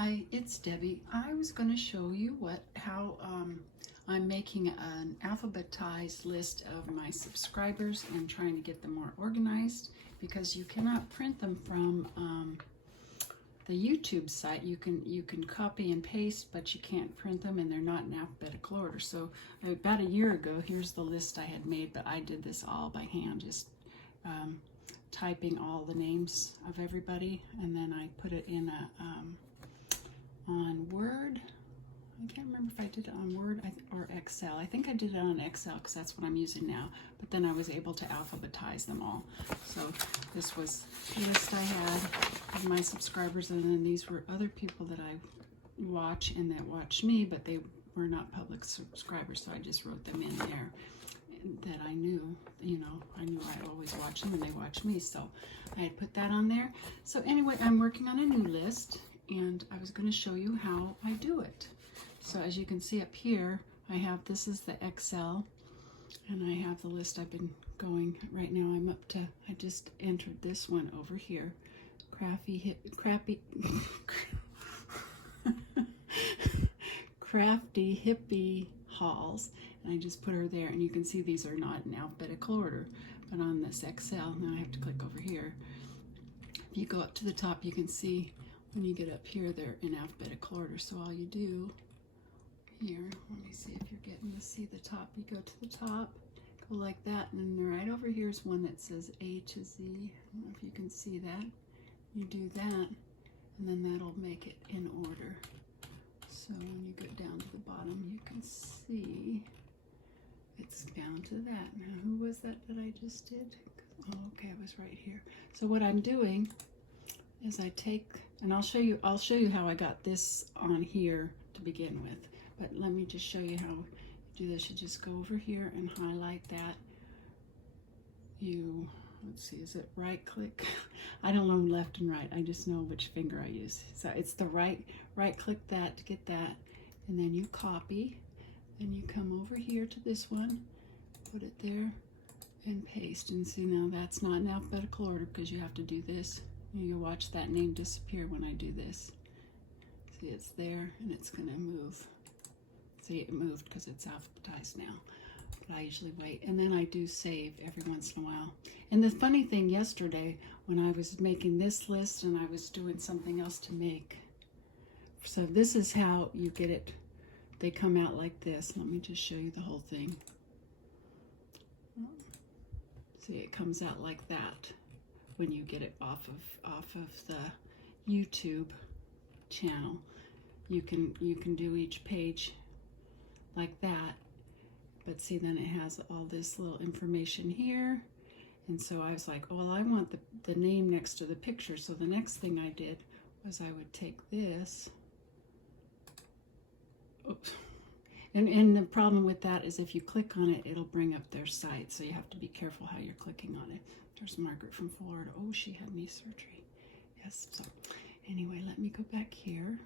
Hi, it's Debbie. I was going to show you how I'm making an alphabetized list of my subscribers and trying to get them more organized, because you cannot print them from the YouTube site. You can copy and paste, but you can't print them, and they're not in alphabetical order. So about a year ago, here's the list I had made, but I did this all by hand, just typing all the names of everybody, and then I put it in a on Word. I can't remember if I did it on Word or Excel. I think I did it on Excel because that's what I'm using now. But then I was able to alphabetize them all. So this was the list I had of my subscribers, and then these were other people that I watch and that watch me, but they were not public subscribers, so I just wrote them in there that I knew, I knew I always watch them and they watch me, so I had put that on there. So anyway, I'm working on a new list, and I was going to show you how I do it. So as you can see up here, this is the Excel, and I have the list I've been going. Right now I'm up to, I just entered this one over here, crafty hippie hauls, and I just put her there, and you can see these are not in alphabetical order, but on this Excel, now I have to click over here. If you go up to the top, you can see when you get up here, they're in alphabetical order. So all you do here, let me see if you're getting to see the top. You go to the top, go like that, and then right over here is one that says A to Z. I don't know if you can see that. You do that, and then that'll make it in order. So when you go down to the bottom, you can see it's down to that. Now, who was that I just did? Oh, okay, it was right here. So what I'm doing is I take, and I'll show you how I got this on here to begin with. But let me just show you how you do this. You just go over here and highlight that. Let's see, is it right click? I don't know left and right. I just know which finger I use. So it's the right click that to get that, and then you copy, and you come over here to this one, put it there, and paste. And see, now that's not in alphabetical order because you have to do this. You'll watch that name disappear when I do this. See, it's there, and it's going to move. See, it moved because it's alphabetized now. But I usually wait, and then I do save every once in a while. And the funny thing, yesterday when I was making this list and I was doing something else to make, so this is how you get it. They come out like this. Let me just show you the whole thing. See, it comes out like that when you get it off of the YouTube channel. You can do each page like that. But see, then it has all this little information here. And so I was like, oh, well, I want the name next to the picture. So the next thing I did was I would take this. Oops. And the problem with that is if you click on it, it'll bring up their site. So you have to be careful how you're clicking on it. There's Margaret from Florida. Oh, she had knee surgery. Yes, so anyway, let me go back here.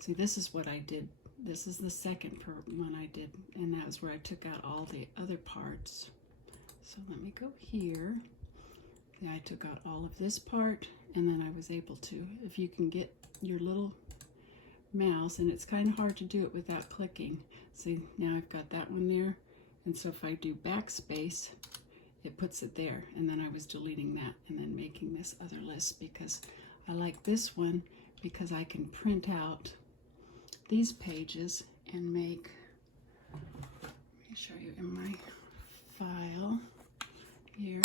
See, this is what I did. This is the second one I did, and that was where I took out all the other parts. So let me go here. Yeah, I took out all of this part, and then I was able to, if you can get your little mouse, and it's kind of hard to do it without clicking. See, now I've got that one there, and so if I do backspace, it puts it there, and then I was deleting that and then making this other list because I like this one because I can print out these pages and make, let me show you in my file here.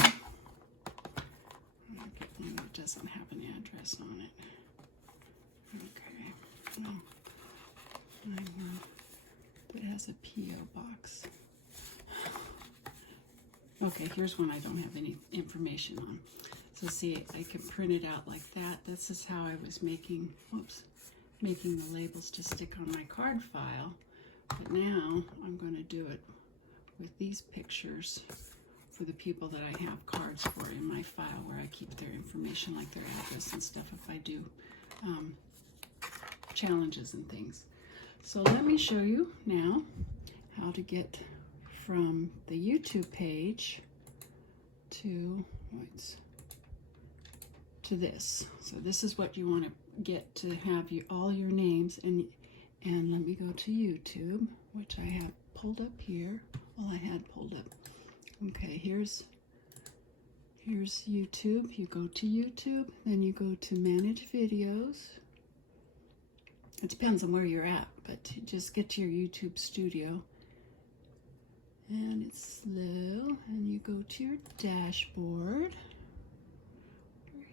It doesn't have an address on it. Okay, no. It has a P.O. box. Okay, here's one I don't have any information on. So see, I can print it out like that. This is how I was making, making the labels to stick on my card file. But now I'm going to do it with these pictures for the people that I have cards for in my file, where I keep their information, like their address and stuff, if I do challenges and things. So let me show you now how to get from the YouTube page to to this. So this is what you want to get to have all your names. And let me go to YouTube, which I have pulled up here. Well, I had pulled up. Okay, here's YouTube. You go to YouTube, then you go to Manage Videos. It depends on where you're at, but just get to your YouTube studio. And it's slow, and you go to your dashboard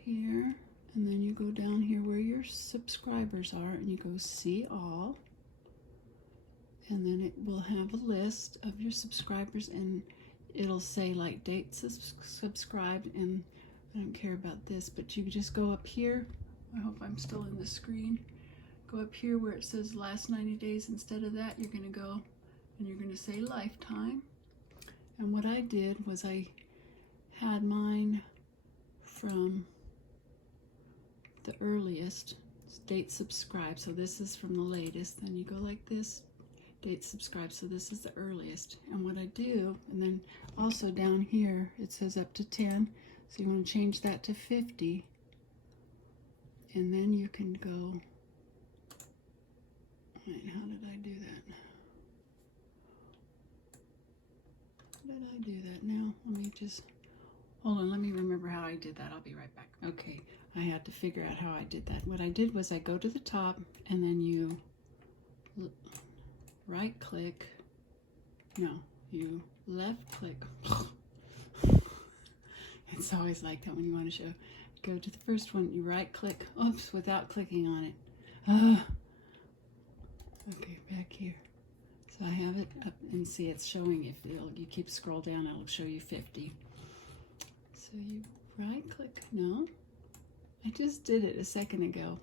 here, and then you go down here where your subscribers are, and you go See All, and then it will have a list of your subscribers, and it'll say like date subscribed, and I don't care about this, but you just go up here. I hope I'm still in the screen. Go up here where it says last 90 days. Instead of that, you're going to go and you're going to say lifetime. And what I did was I had mine from the earliest, date subscribed. So this is from the latest. Then you go like this, date subscribed. So this is the earliest. And what I do, and then also down here, it says up to 10. So you want to change that to 50. And then you can go, wait, how did I do that? How did I do that now? Let me just, hold on, let me remember how I did that. I'll be right back. Okay, I had to figure out how I did that. What I did was I go to the top, and then you right click, no, you left click. It's always like that when you want to show. Go to the first one, you right click, oops, without clicking on it. Okay, back here. So I have it up, and see it's showing. If you keep scroll down, it'll show you 50. So you right click, no, I just did it a second ago.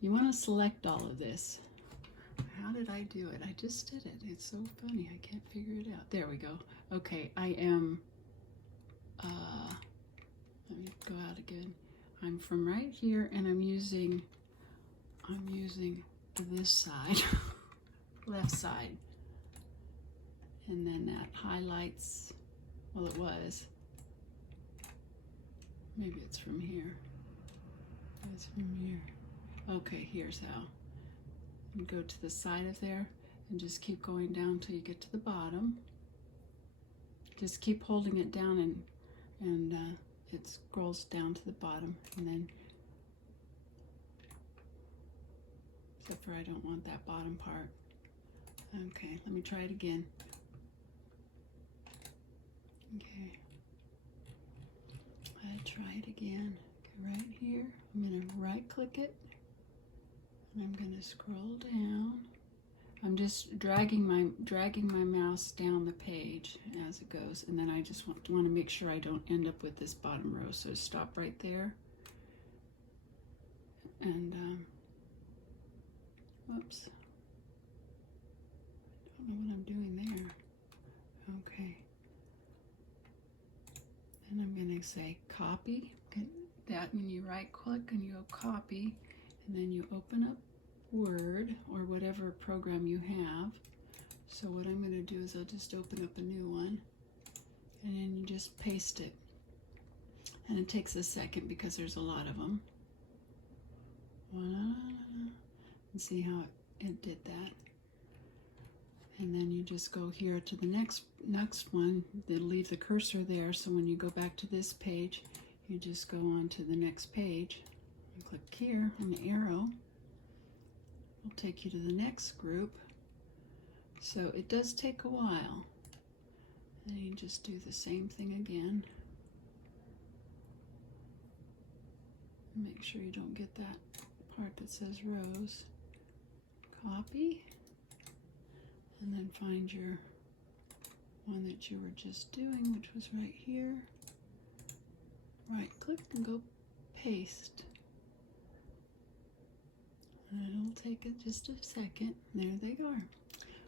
You want to select all of this. How did I do it? I just did it. It's so funny, I can't figure it out. There we go. Okay, I am, let me go out again. I'm from right here, and I'm using this side, left side, and then that highlights, well, it was, maybe it's from here, it's from here. Okay, here's how. You go to the side of there and just keep going down till you get to the bottom. Just keep holding it down, and it scrolls down to the bottom, and then, except for I don't want that bottom part. Okay, let me try it again. Okay, I try it again. Okay, right here, I'm going to right click it, and I'm going to scroll down. I'm just dragging my mouse down the page as it goes, and then I just want to make sure I don't end up with this bottom row. So stop right there, and whoops, I don't know what I'm doing there. Okay, and I'm going to say copy. That, and you right click and you go copy, and then you open up Word or whatever program you have. So what I'm going to do is I'll just open up a new one, and then you just paste it, and it takes a second because there's a lot of them. Voila. And see how it did that. And then you just go here to the next one. They'll leave the cursor there, so when you go back to this page, you just go on to the next page and click here on the arrow. It'll take you to the next group. So it does take a while. And you just do the same thing again. Make sure you don't get that part that says rows. Copy. And then find your one that you were just doing, which was right here. Right click and go paste. And it'll take it just a second. There they are.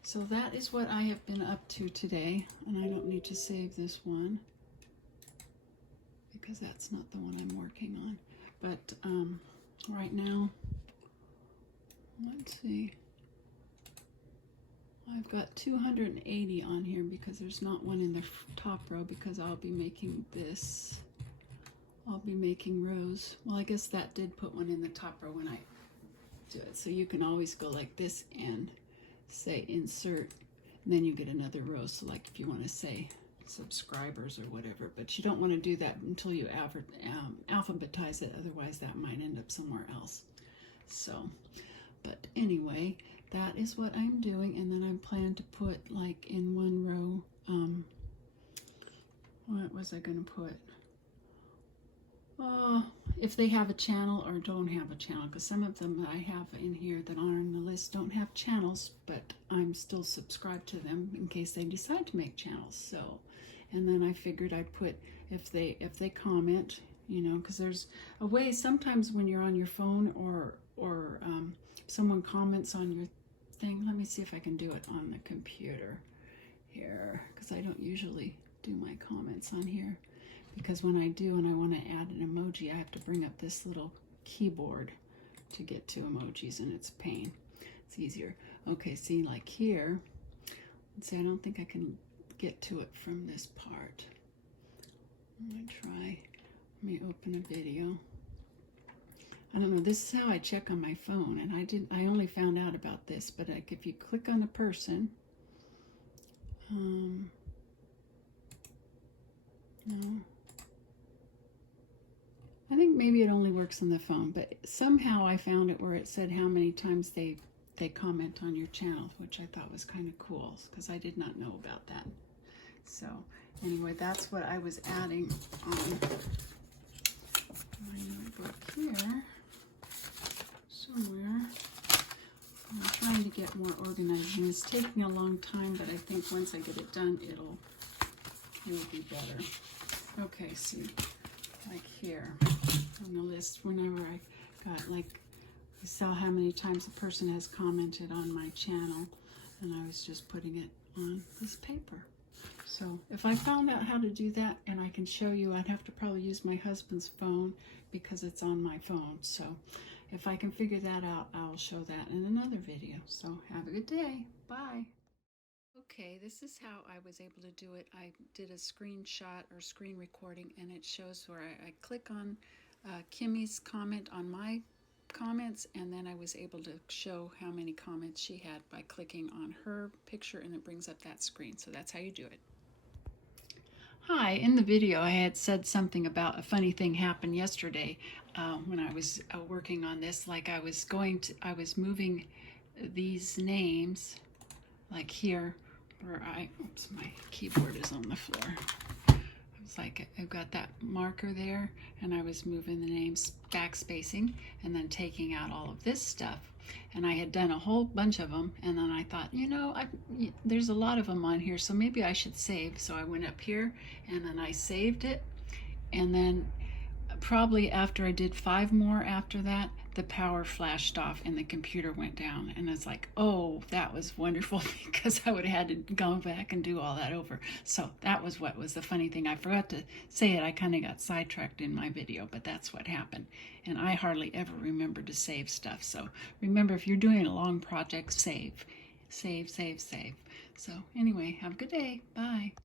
So that is what I have been up to today, and I don't need to save this one because that's not the one I'm working on. But right now, let's see. I've got 280 on here because there's not one in the top row because I'll be making this. I'll be making rows. Well, I guess that did put one in the top row when I do it. So you can always go like this and say insert, and then you get another row. So like if you want to say subscribers or whatever, but you don't want to do that until you alphabetize it. Otherwise that might end up somewhere else. So, but anyway, that is what I'm doing. And then I plan to put like in one row, what was I going to put? If they have a channel or don't have a channel, because some of them that I have in here that aren't on the list don't have channels, but I'm still subscribed to them in case they decide to make channels. So, and then I figured I'd put if they comment, you know, because there's a way sometimes when you're on your phone or someone comments on your thing. Let me see if I can do it on the computer here, because I don't usually do my comments on here. Because when I do and I want to add an emoji, I have to bring up this little keyboard to get to emojis, and it's a pain. It's easier. Okay, see, like here, let's see, I don't think I can get to it from this part. I'm going to try. Let me open a video. I don't know, this is how I check on my phone, and I only found out about this, but like if you click on a person, no. I think maybe it only works on the phone, but somehow I found it where it said how many times they comment on your channel, which I thought was kind of cool because I did not know about that. So anyway, that's what I was adding on my notebook here somewhere. I'm trying to get more organized, and it's taking a long time, but I think once I get it done, it'll be better. Okay, see. Like here on the list, whenever I got like, I saw how many times a person has commented on my channel, and I was just putting it on this paper. So if I found out how to do that and I can show you, I'd have to probably use my husband's phone because it's on my phone. So if I can figure that out, I'll show that in another video. So have a good day. Bye. Okay, this is how I was able to do it. I did a screenshot or screen recording, and it shows where I click on Kimmy's comment on my comments, and then I was able to show how many comments she had by clicking on her picture, and it brings up that screen. So that's how you do it. Hi, in the video I had said something about a funny thing happened yesterday when I was working on this. Like I was moving these names like here, where oops, my keyboard is on the floor. I was like, I've got that marker there, and I was moving the names, backspacing, and then taking out all of this stuff. And I had done a whole bunch of them, and then I thought, you know, there's a lot of them on here, so maybe I should save. So I went up here, and then I saved it, and then probably after I did 5 more after that, the power flashed off and the computer went down. And it's like, oh, that was wonderful, because I would have had to go back and do all that over. So that was what was the funny thing. I forgot to say it. I kind of got sidetracked in my video, but that's what happened. And I hardly ever remember to save stuff. So remember, if you're doing a long project, save. Save, save, save. So anyway, have a good day. Bye.